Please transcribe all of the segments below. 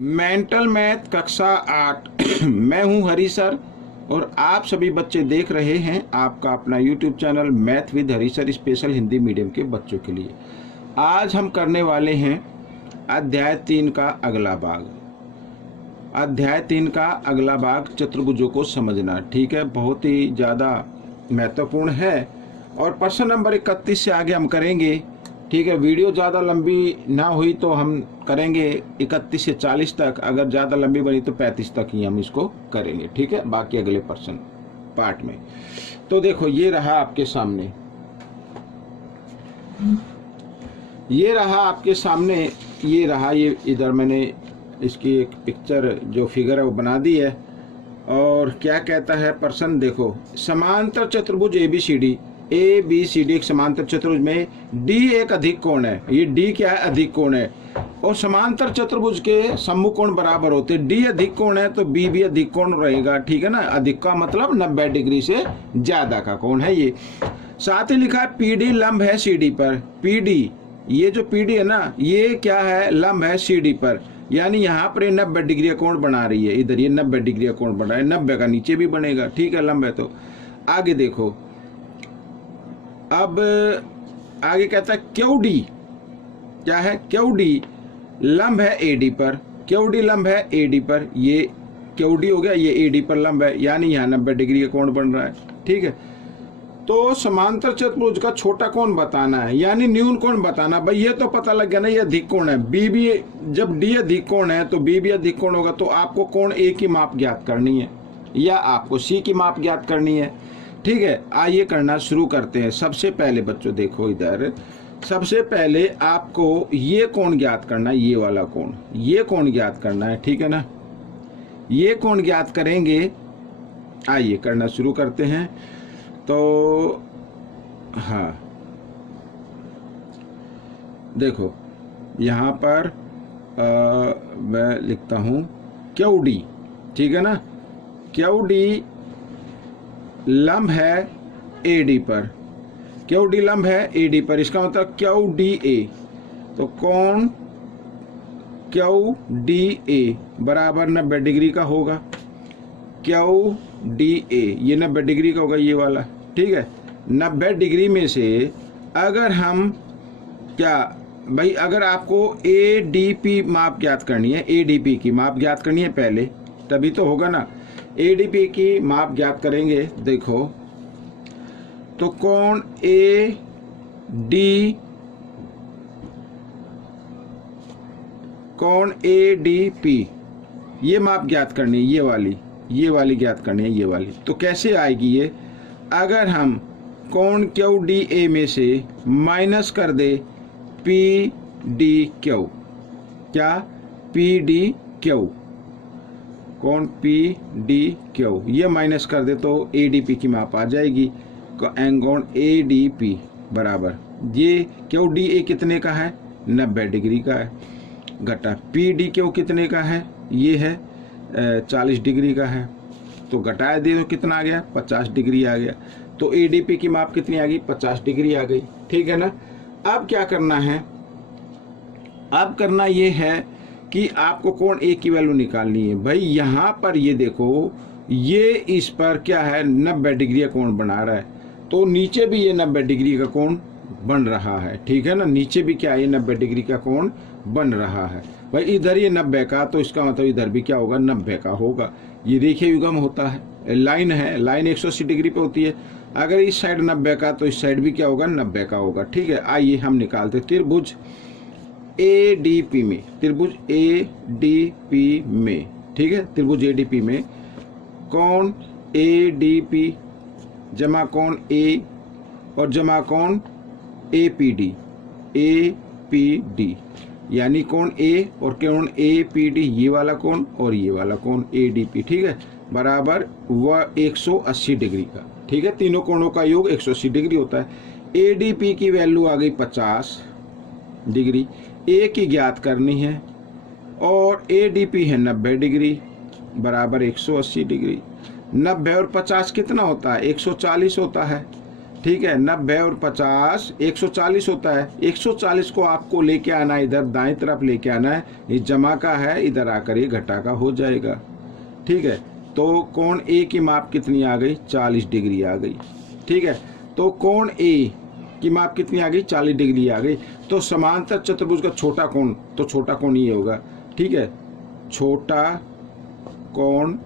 Mental math कक्षा 8 मैं हूं हरी सर और आप सभी बच्चे देख रहे हैं आपका अपना YouTube channel math with Hari sir special Hindi medium के बच्चों के लिए। आज हम करने वाले हैं अध्याय 3 का अगला भाग। अध्याय 3 का अगला भाग चतुर्भुजों को समझना। ठीक है, बहुत ही ज़्यादा महत्वपूर्ण है और प्रश्न नंबर 31 से आगे हम करेंगे। ठीक है, वीडियो ज़्यादा लंबी ना हुई तो हम करेंगे 31 से 40 तक, अगर ज़्यादा लंबी बनी तो 35 तक ही हम इसको करेंगे। ठीक है, बाकी अगले प्रश्न पार्ट में। तो देखो, ये रहा आपके सामने, ये रहा आपके सामने, ये रहा, ये इधर मैंने इसकी एक पिक्चर जो फिगर है वो बना दी है। और क्या कहता है प्रश्न, देखो, समांतर चतुर्भुज ABCD एक समांतर चतुर्भुज में D एक अधिक कोण है। ये D क्या है? अधिक कोण है। और समांतर चतुर्भुज के सम्मुख कोण बराबर होते हैं। D अधिक कोण है तो B भी अधिक कोण रहेगा। ठीक है ना, अधिक का मतलब 90 डिग्री से ज्यादा का कोण है ये। साथ ही लिखा है PD लंब है CD पर। PD, ये जो PD है ना, ये क्या है? लंब है CD पर, यानी यहाँ पर 90 डिग्री का कोण बना रही है। इधर ये 90 डिग्री का कोण बन रहा है, 90 का नीचे भी बनेगा। ठीक है, लंब है तो। आगे देखो, अब आगे कहता है QD क्या है? QD लंब है AD पर। QD लंब है AD पर, ये QD हो गया, ये AD पर लंब है, यानी यहाँ 90 डिग्री का कोण बन रहा है। ठीक है, तो समांतर चतुर्भुज का छोटा कोण बताना है, यानी न्यून कोण बताना। भाई ये तो पता लग गया ना, ये अधिक कोण है। B भी, जब D अधिक कोण है तो B भी अधिक कोण होगा, तो आपको कोण A की माप ज्ञात करनी है या आपको C की माप ज्ञात करनी है। ठीक है, आइए करना शुरू करते हैं। सबसे पहले बच्चों देखो इधर, सबसे पहले आपको ये कोण ज्ञात करना है, ये वाला कोण, ये कोण ज्ञात करना है। ठीक है ना, ये कोण ज्ञात करेंगे। आइए करना शुरू करते हैं। तो हाँ, देखो यहाँ पर मैं लिखता हूँ QD। ठीक है ना, QD लंब है AD पर। QD लंब है AD पर, इसका मतलब QDA, तो कोण QDA बराबर 90 डिग्री का होगा। QDA ये 90 डिग्री का होगा, ये वाला। ठीक है, 90 डिग्री में से अगर हम क्या, भाई अगर आपको ADP माप ज्ञात करनी है, ADP की माप ज्ञात करनी है पहले, तभी तो होगा ना। ADP की माप ज्ञात करेंगे। देखो, तो कोण ADP ये माप ज्ञात करनी है, ये वाली ज्ञात करनी है, ये वाली। तो कैसे आएगी ये? अगर हम कोण QDA में से माइनस कर दे PDQ, क्या? PDQ, कोण PDQ ये माइनस कर दे तो ADP की माप आ जाएगी। कोण ADP बराबर, ये QDA कितने का है? 90 डिग्री का है, घटा PDQ कितने का है? ये है 40 डिग्री का है, तो घटाया दे तो कितना आ गया? 50 डिग्री आ गया। तो ADP की माप कितनी आ गई? 50 डिग्री आ गई। ठीक है ना, अब क्या करना है? अब करना ये है कि आपको कोण A की वैल्यू निकालनी है। भाई यहाँ पर ये देखो, ये इस पर क्या है? 90 डिग्री का कोण बना रहा है, तो नीचे भी ये 90 डिग्री का कोण बन रहा है। ठीक है ना, नीचे भी क्या है? 90 डिग्री का कोण बन रहा है। भाई इधर ये 90 का, तो इसका मतलब इधर भी क्या होगा? 90 का होगा। ये रेखीय युग्म होता है, लाइन है, लाइन 180 डिग्री पे होती है। अगर इस साइड 90 का, तो इस साइड भी क्या होगा? 90 का होगा। ठीक है, आइए हम निकालते त्रिभुज ADP में, त्रिभुज ADP में। ठीक है, त्रिभुज ADP में कोण ADP जमा कोण A और जमा कोण APD, यानी कोण A और कोण APD, ये वाला कोण और ये वाला कोण ADP। ठीक है, बराबर वह 180 डिग्री का। ठीक है, तीनों कोणों का योग 180 डिग्री होता है। ADP की वैल्यू आ गई 50 डिग्री, A की ज्ञात करनी है, और ADP है 90 डिग्री बराबर 180 डिग्री। 90 और 50 कितना होता है? 140 होता है। ठीक है, 90 और 50 140 होता है। 140 को आपको लेके आना है, इधर दाएं तरफ लेके आना है। ये जमा का है, इधर आकर ये घटा का हो जाएगा। ठीक है, तो कोण ए की माप कितनी आ गई? 40 डिग्री आ गई। ठीक है, तो कोण ए की माप कितनी आ गई? 40 डिग्री आ गई। तो समांतर चतुर्भुज का छोटा कोण, तो छोटा कोण ये होगा। ठीक है, छोटा कोण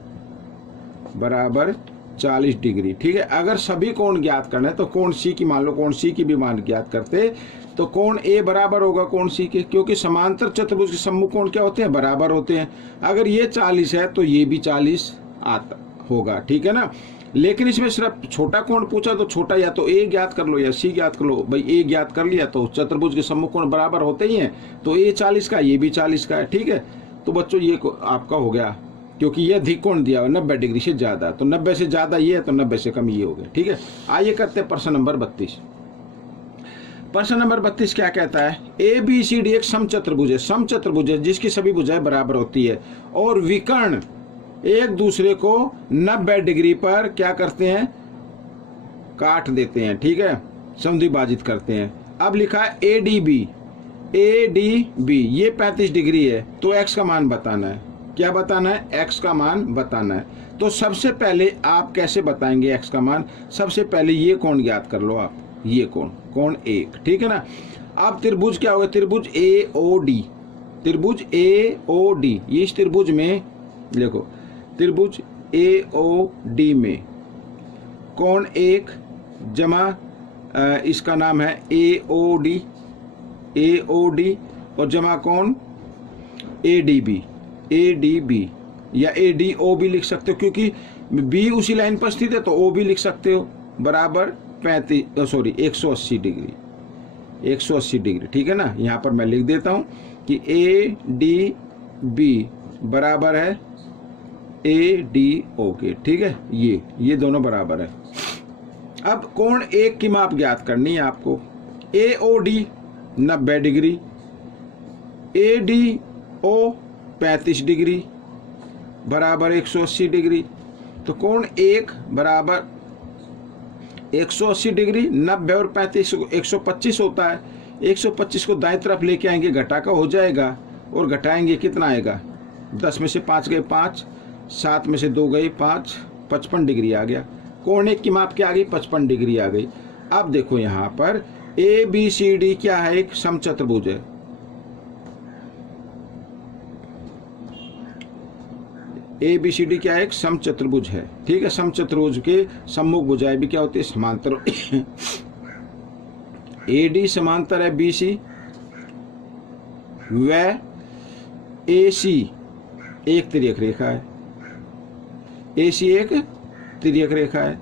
बराबर 40 डिग्री। ठीक है, अगर सभी कोण ज्ञात करना है तो कोण सी की, मान लो कोण सी की भी मान ज्ञात करते तो कोण ए बराबर होगा कोण सी के, क्योंकि समांतर चतुर्भुज के सम्मुख कोण क्या होते हैं? बराबर होते हैं। अगर ये 40 है तो ये भी 40 आता होगा। ठीक है ना, लेकिन इसमें सिर्फ छोटा कोण पूछा तो छोटा या तो ए ज्ञात कर लो या सी ज्ञात कर लो। भाई ए ज्ञात कर लिया तो चतुर्भुज के सम्मुख कोण बराबर होते ही हैं, तो ए 40 का, ये भी 40 का है। ठीक है, तो बच्चों ये आपका हो गया, क्योंकि ये अधिक कोण दिया हुआ 90 डिग्री से ज्यादा, तो 90 से ज्यादा ये है तो 90 से कम ये हो गया। ठीक है, आइए करते हैं प्रश्न नंबर 32। प्रश्न नंबर 32 क्या कहता है? ए बी सी डी एक समचतुर्भुज है। समचतुर्भुज है जिसकी सभी भुजाएं बराबर होती है और विकर्ण एक दूसरे को 90 डिग्री पर क्या करते हैं? काट देते हैं। ठीक है, संधिभाजित करते हैं। अब लिखा है A D B, A D B ये 35 डिग्री है, तो एक्स का मान बताना है। क्या बताना है? एक्स का मान बताना है। तो सबसे पहले आप कैसे बताएंगे एक्स का मान? सबसे पहले ये कोण ज्ञात कर लो आप, ये कोण, कोण 1। ठीक है ना, अब त्रिभुज क्या होगा? त्रिभुज ए ओ डी, त्रिभुज ए ओ डी, ये इस त्रिभुज में देखो, त्रिभुज ए ओ डी में कोण 1 जमा इसका नाम है ए ओ डी, ए ओ डी और जमा कोण A D B, A D B या ए डी ओ भी लिख सकते हो, क्योंकि बी उसी लाइन पर स्थित है तो ओ भी लिख सकते हो। बराबर 180 डिग्री, 180 डिग्री। ठीक है ना, यहाँ पर मैं लिख देता हूँ कि ए डी बी बराबर है ए डी ओ के। ठीक है, ये दोनों बराबर है। अब कोण 1 की माप ज्ञात करनी है आपको। A O D 90 degree, A D O 35 degree बराबर 180 डिग्री। तो कोण 1 बराबर 180 डिग्री, 90 और 35 125 होता है। 125 को दाएं तरफ लेके आएंगे, घटा का हो जाएगा और घटाएंगे कितना आएगा? 10 में से 5 गए 5, 7 में से 2 गए 5, 55 डिग्री आ गया। कोण 1 की माप क्या आ गई? 55 डिग्री आ गई। अब देखो यहाँ पर ए बी सी डी क्या है? एक समचतुर्भुज है। ए बी सी डी क्या है? एक समचतुर्भुज है। ठीक है, समचतुर्भुज के सम्मुख भुजाएं भी क्या होती है? समांतर। ए डी समांतर है बी सी, व ए सी एक तिर्यक रेखा है, ए सी एक तिर्यक रेखा है।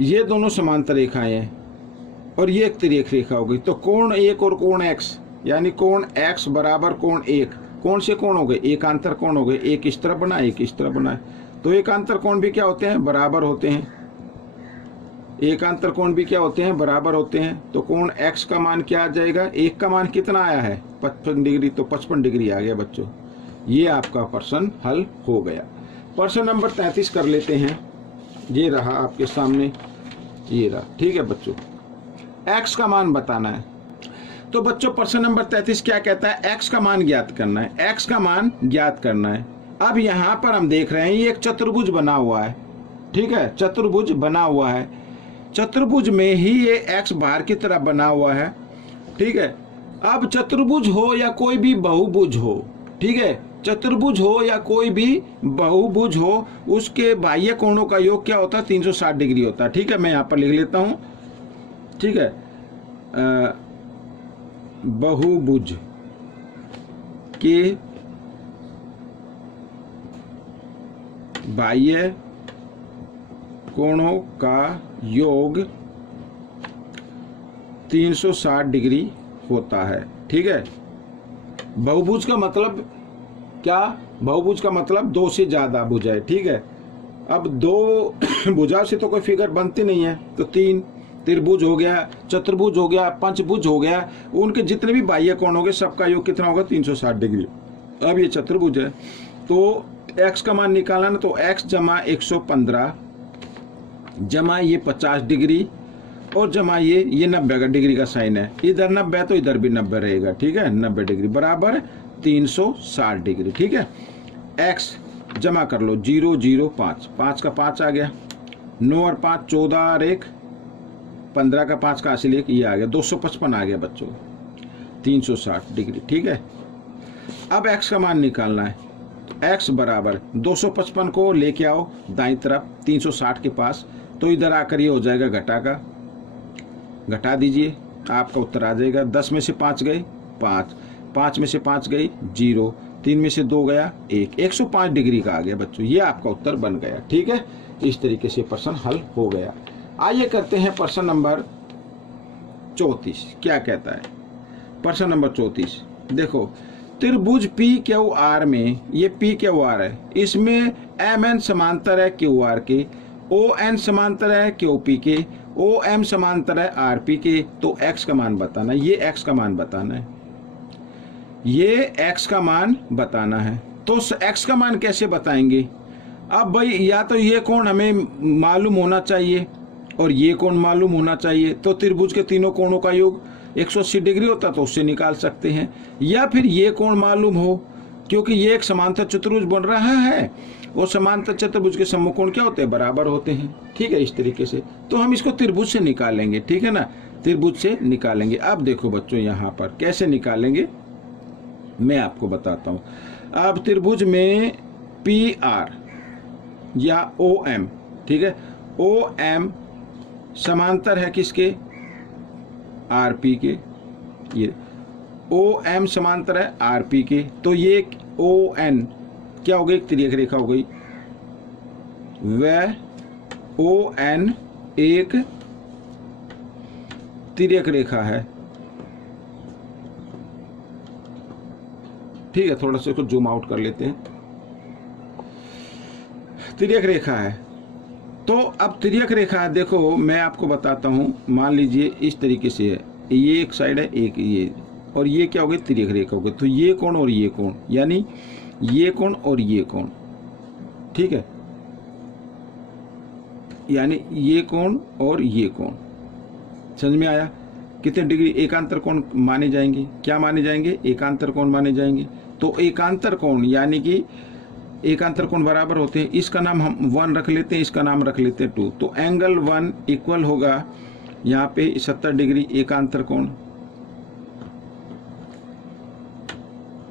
ये दोनों समांतर रेखाएं हैं और ये एक तिर्यक रेखा हो गई। तो कोण 1 और कोण x, यानी कोण x बराबर कोण 1, कौन से कोण हो गए? एकांतर कोण हो गए। एक इस तरफ बना, एक इस तरफ बना। तो एकांतर कोण भी क्या होते हैं? बराबर होते हैं। एकांतर कोण भी क्या होते हैं? बराबर होते हैं। तो कोण x का मान क्या आ जाएगा? 1 का मान कितना आया है? 55 डिग्री, तो 55 डिग्री आ गया बच्चों। ये आपका प्रश्न हल हो गया। प्रश्न नंबर 33 कर लेते हैं। ये रहा आपके सामने, ये रहा। ठीक है बच्चों, x का मान बताना है। तो बच्चों प्रश्न नंबर 33 क्या कहता है? x का मान ज्ञात करना है। x का मान ज्ञात करना है। अब यहाँ पर हम देख रहे हैं ये एक चतुर्भुज बना हुआ है। ठीक है, चतुर्भुज बना हुआ है। चतुर्भुज में ही ये x बाहर की तरफ बना हुआ है। ठीक है, अब चतुर्भुज हो या कोई भी बहुभुज हो, ठीक है, चतुर्भुज हो या कोई भी बहुभुज हो, उसके बाह्य कोणों का योग क्या होता है? 360 डिग्री होता है। ठीक है, मैं यहाँ पर लिख लेता हूँ। ठीक है, बहुभुज के बाह्य कोणों का योग 360 डिग्री होता है। ठीक है, बहुभुज का मतलब क्या? बहुभुज का मतलब 2 से ज्यादा भुजाएं। ठीक है, अब 2 भुजा से तो कोई फिगर बनती नहीं है, तो 3 त्रिभुज हो गया, चतुर्भुज हो गया, पंचभुज हो गया, उनके जितने भी बाह्य कोण होंगे सबका योग कितना होगा? 360 डिग्री। अब ये चतुर्भुज है तो x का मान निकालना ना, तो x जमा 115 जमा ये 50 डिग्री और जमा ये 90 डिग्री का साइन है, इधर 90 तो इधर भी 90 रहेगा, ठीक है, 90 डिग्री बराबर 360 डिग्री, ठीक है। x जमा कर लो 0 0 5, 5 का 5 आ गया, 9 और 5 14 और 1 15 का 5 का हासिल 1, ये आ गया 255 आ गया बच्चों, 360 डिग्री, ठीक है। अब x का मान निकालना है, x बराबर 255 को लेके आओ दाईं तरफ 360 के पास, तो इधर आकर ये हो जाएगा घटा का, घटा दीजिए, आपका उत्तर आ जाएगा। 10 में से 5 गए 5, 5 में से 5 गई 0, 3 में से 2 गया 1, 105 डिग्री का आ गया बच्चों, ये आपका उत्तर बन गया, ठीक है। इस तरीके से प्रश्न हल हो गया। आइए करते हैं प्रश्न नंबर 34। क्या कहता है प्रश्न नंबर 34? देखो, त्रिभुज PQR में, ये PQR है, इसमें MN समांतर है QR के, ON समांतर है QP के, OM समांतर है RP के, तो x का मान बताना, ये x का मान बताना है, ये x का मान बताना है। तो x का मान कैसे बताएंगे? अब भाई या तो ये कोण हमें मालूम होना चाहिए और ये कोण मालूम होना चाहिए, तो त्रिभुज के तीनों कोणों का योग 180 डिग्री होता तो उससे निकाल सकते हैं, या फिर ये कोण मालूम हो क्योंकि ये एक समांतर चतुर्भुज बन रहा है, और समांतर चतुर्भुज के समकोण क्या होते हैं? बराबर होते हैं, ठीक है। इस तरीके से तो हम इसको त्रिभुज से निकालेंगे, ठीक है ना, त्रिभुज से निकालेंगे। अब देखो बच्चों यहाँ पर कैसे निकालेंगे मैं आपको बताता हूँ। अब त्रिभुज में PR या OM, ठीक है, OM समांतर है किसके? RP के, ये OM समांतर है RP के, तो ये ON क्या हो गई? एक तिर्यक रेखा हो गई, वह ON एक तिर्यक रेखा है, ठीक है। थोड़ा सा इसको जूम आउट कर लेते हैं, तिर्यक रेखा है। तो अब तिर्यक रेखा है, देखो मैं आपको बताता हूं, मान लीजिए इस तरीके से है, ये एक साइड है, एक ये, और ये क्या हो गई? तिर्यक रेखा हो गई। तो ये कोण और ये कोण, यानी ये कोण और ये कोण, ठीक है, यानी ये कोण और ये कोण, समझ में आया? कितने डिग्री एकांतर कोण माने जाएंगे? क्या माने जाएंगे? एकांतर कोण माने जाएंगे। तो एकांतर कोण यानी कि एकांतर कोण बराबर होते हैं, इसका नाम हम 1 रख लेते हैं, इसका नाम रख लेते हैं 2। तो एंगल 1 इक्वल होगा यहाँ पे 70 डिग्री एकांतर कोण,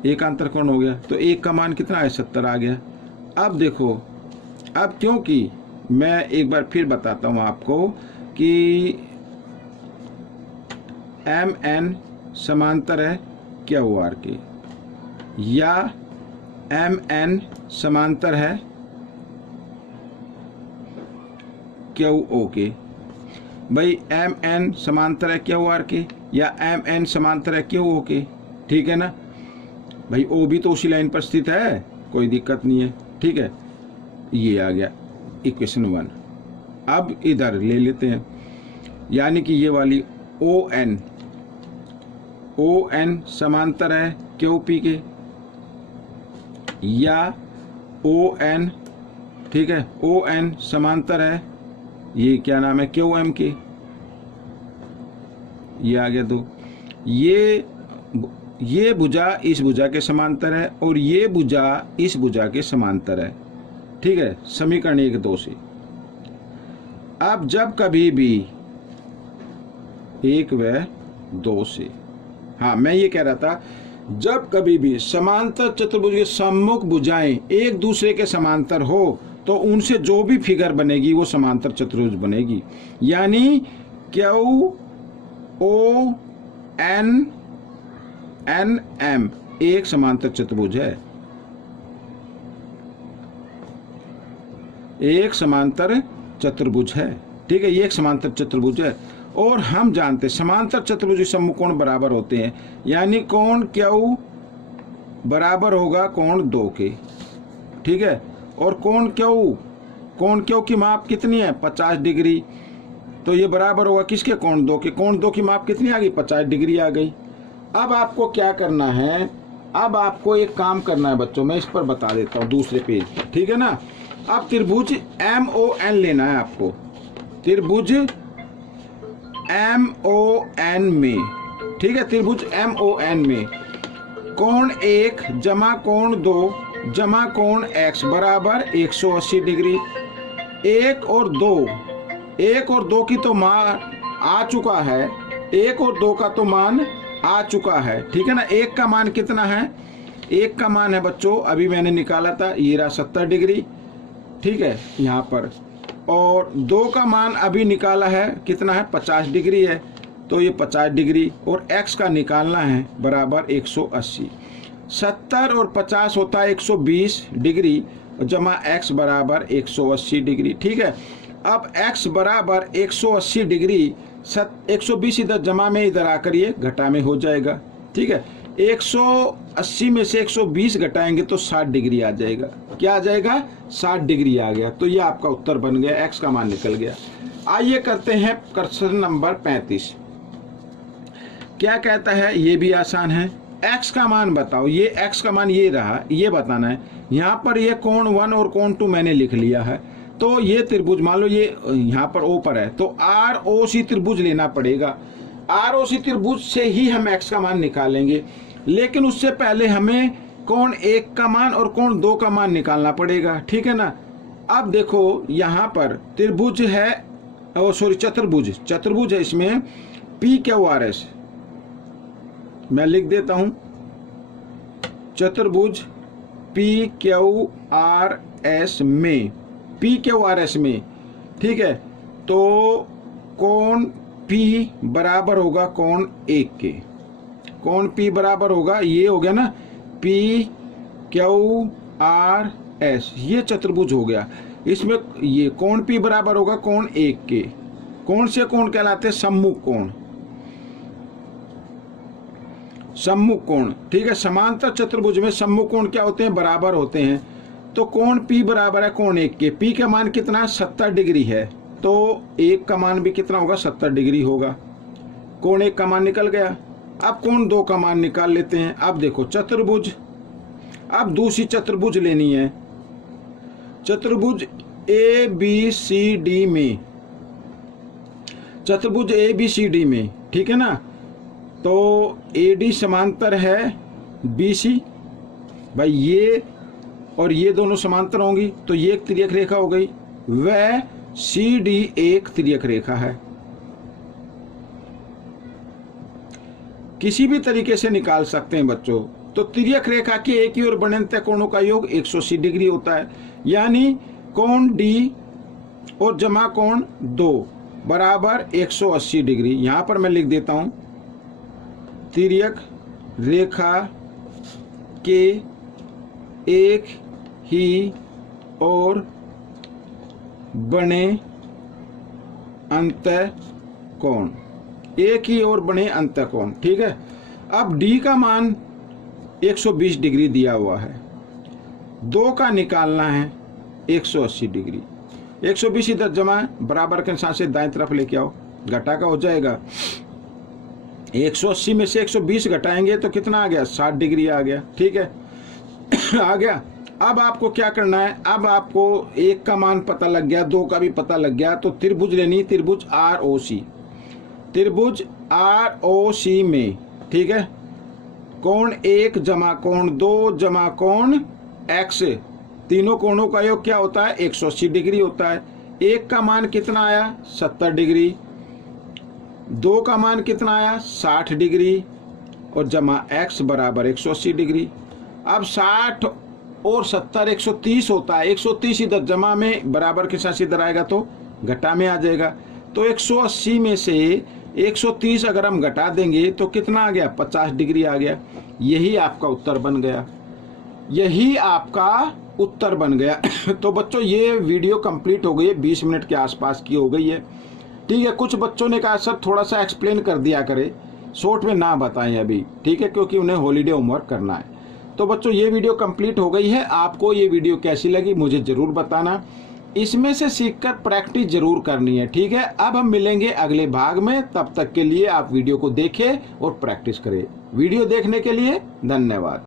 एकांतर कोण हो गया। तो एक का मान कितना है? 70 आ गया। अब देखो, अब क्योंकि मैं एक बार फिर बताता हूँ आपको कि MN समांतर है QR के, या MN समांतर है QO के। भाई MN समांतर है QR के या MN समांतर है QO के, ठीक है ना भाई। O भी तो उसी लाइन पर स्थित है, कोई दिक्कत नहीं है, ठीक है। ये आ गया इक्वेशन 1। अब इधर ले लेते हैं, यानी कि ये वाली ON समांतर है QP के, या ON, ठीक है, ON समांतर है ये क्या नाम है? QM के। ये आ गया 2। ये भुजा इस भुजा के समांतर है और ये भुजा इस भुजा के समांतर है, ठीक है, समीकरण 1 2 से। अब जब कभी भी 1 व 2 से, हाँ मैं ये कह रहा था, जब कभी भी समांतर चतुर्भुज के सम्मुख भुजाएं एक दूसरे के समांतर हो तो उनसे जो भी फिगर बनेगी वो समांतर चतुर्भुज बनेगी। यानी QONM एक समांतर चतुर्भुज है, एक समांतर चतुर्भुज है, ठीक है, ये एक समांतर चतुर्भुज है। और हम जानते हैं समांतर चतुर्भुज के सम्मुख कोण बराबर होते हैं, यानी कोण Q बराबर होगा कोण 2 के, ठीक है। और कोण Q की माप कितनी है? 50 डिग्री। तो ये बराबर होगा किसके? कोण 2 के। कोण 2 की माप कितनी आ गई? 50 डिग्री आ गई। अब आपको क्या करना है? अब आपको एक काम करना है बच्चों, मैं इस पर बता देता हूँ दूसरे पेज, ठीक है ना। अब त्रिभुज MON लेना है आपको, त्रिभुज MON में, ठीक है, त्रिभुज MON में कोण 1 जमा कोण 2 जमा कोण x बराबर 180 डिग्री। 1 और 2 की तो मान आ चुका है, 1 और 2 का तो मान आ चुका है, ठीक है ना। 1 का मान कितना है, 1 का मान है बच्चों अभी मैंने निकाला था, ये रहा 70 डिग्री, ठीक है यहाँ पर। और 2 का मान अभी निकाला है, कितना है, 50 डिग्री है, तो ये 50 डिग्री। और x का निकालना है बराबर 180। 70 और 50 होता है 120 डिग्री, जमा x बराबर 180 डिग्री, ठीक है। अब x बराबर 180 डिग्री, 120 इधर जमा में इधर आकर ये घटा में हो जाएगा, ठीक है। 180 में से 120 घटाएंगे तो 60 डिग्री आ जाएगा। क्या आ जाएगा, 60 डिग्री आ गया। तो ये आपका उत्तर बन गया, x का मान निकल गया। आइए करते हैं क्वेश्चन नंबर 35। क्या कहता है, ये भी आसान है। x का मान बताओ, ये x का मान ये रहा, ये बताना है। यहाँ पर ये कोण 1 और कोण 2 मैंने लिख लिया है। तो ये त्रिभुज मान लो ये यहाँ पर O पर है, तो ROC त्रिभुज लेना पड़ेगा। ROC त्रिभुज से ही हम x का मान निकालेंगे, लेकिन उससे पहले हमें कोण 1 का मान और कोण 2 का मान निकालना पड़ेगा, ठीक है ना। अब देखो यहाँ पर त्रिभुज है, चतुर्भुज है, इसमें PQRS मैं लिख देता हूं, चतुर्भुज PQRS में, ठीक है। तो कोण P बराबर होगा कोण 1 के, कोण P बराबर होगा, ये हो गया ना PQRS, ये चतुर्भुज हो गया। इसमें ये कोण P बराबर होगा कोण 1 के। कौन से कोण कहलाते हैं, सम्मुख कोण, सम्मुख कोण, ठीक है। समांतर चतुर्भुज में सम्मुख कोण क्या होते हैं, बराबर होते हैं। तो कोण P बराबर है कोण 1 के। P का मान कितना है, 70 डिग्री है, तो 1 का मान भी कितना होगा, 70 डिग्री होगा। कोण 1 का मान निकल गया। अब कोण 2 का मान निकाल लेते हैं। अब देखो चतुर्भुज, अब दूसरी चतुर्भुज लेनी है, चतुर्भुज ABCD में, चतुर्भुज ABCD में, ठीक है ना। तो AD समांतर है BC, भाई ये और ये दोनों समांतर होंगी, तो ये एक तिर्यक रेखा हो गई, वह CD एक तिर्यक रेखा है। किसी भी तरीके से निकाल सकते हैं बच्चों। तो तिर्यक रेखा के एक ही ओर बने अंत कोणों का योग 180 डिग्री होता है, यानी कोण D और जमा कोण 2 बराबर 180 डिग्री। यहां पर मैं लिख देता हूं, तिर्यक रेखा के एक ही और बने अंतःकोण, एक ही ओर बने अंतःकोण, ठीक है। अब D का मान 120 डिग्री दिया हुआ है, 2 का निकालना है 180 डिग्री। 120 इधर जमा है, बराबर के साथ से दाएं तरफ लेके आओ, घटा का हो जाएगा। 180 में से 120 घटाएंगे तो कितना आ गया, 60 डिग्री आ गया, ठीक है। आ गया। अब आपको क्या करना है, अब आपको 1 का मान पता लग गया, 2 का भी पता लग गया, तो त्रिभुज लेनी, त्रिभुज ROC, त्रिभुज ROC में, ठीक है, कोण 1 जमा कोण 2 जमा कोण x, तीनों कोणों का योग क्या होता है, 180 डिग्री होता है। 1 का मान कितना आया, 70 डिग्री, 2 का मान कितना आया, 60 डिग्री, और जमा x बराबर 180 डिग्री। अब 60 और 70 130 होता है, 130 इधर जमा में बराबर के साथ इधर आएगा तो घटा में आ जाएगा। तो 180 में से 130 अगर हम घटा देंगे तो कितना आ गया, 50 डिग्री आ गया। यही आपका उत्तर बन गया, यही आपका उत्तर बन गया। तो बच्चों ये वीडियो कंप्लीट हो गई है, 20 मिनट के आसपास की हो गई है, ठीक है। कुछ बच्चों ने कहा सर थोड़ा सा एक्सप्लेन कर दिया करे, शॉर्ट में ना बताएं अभी, ठीक है, क्योंकि उन्हें हॉलीडे होमवर्क करना है। तो बच्चों ये वीडियो कंप्लीट हो गई है। आपको ये वीडियो कैसी लगी मुझे ज़रूर बताना, इसमें से सीखकर प्रैक्टिस जरूर करनी है, ठीक है। अब हम मिलेंगे अगले भाग में, तब तक के लिए आप वीडियो को देखें और प्रैक्टिस करें। वीडियो देखने के लिए धन्यवाद।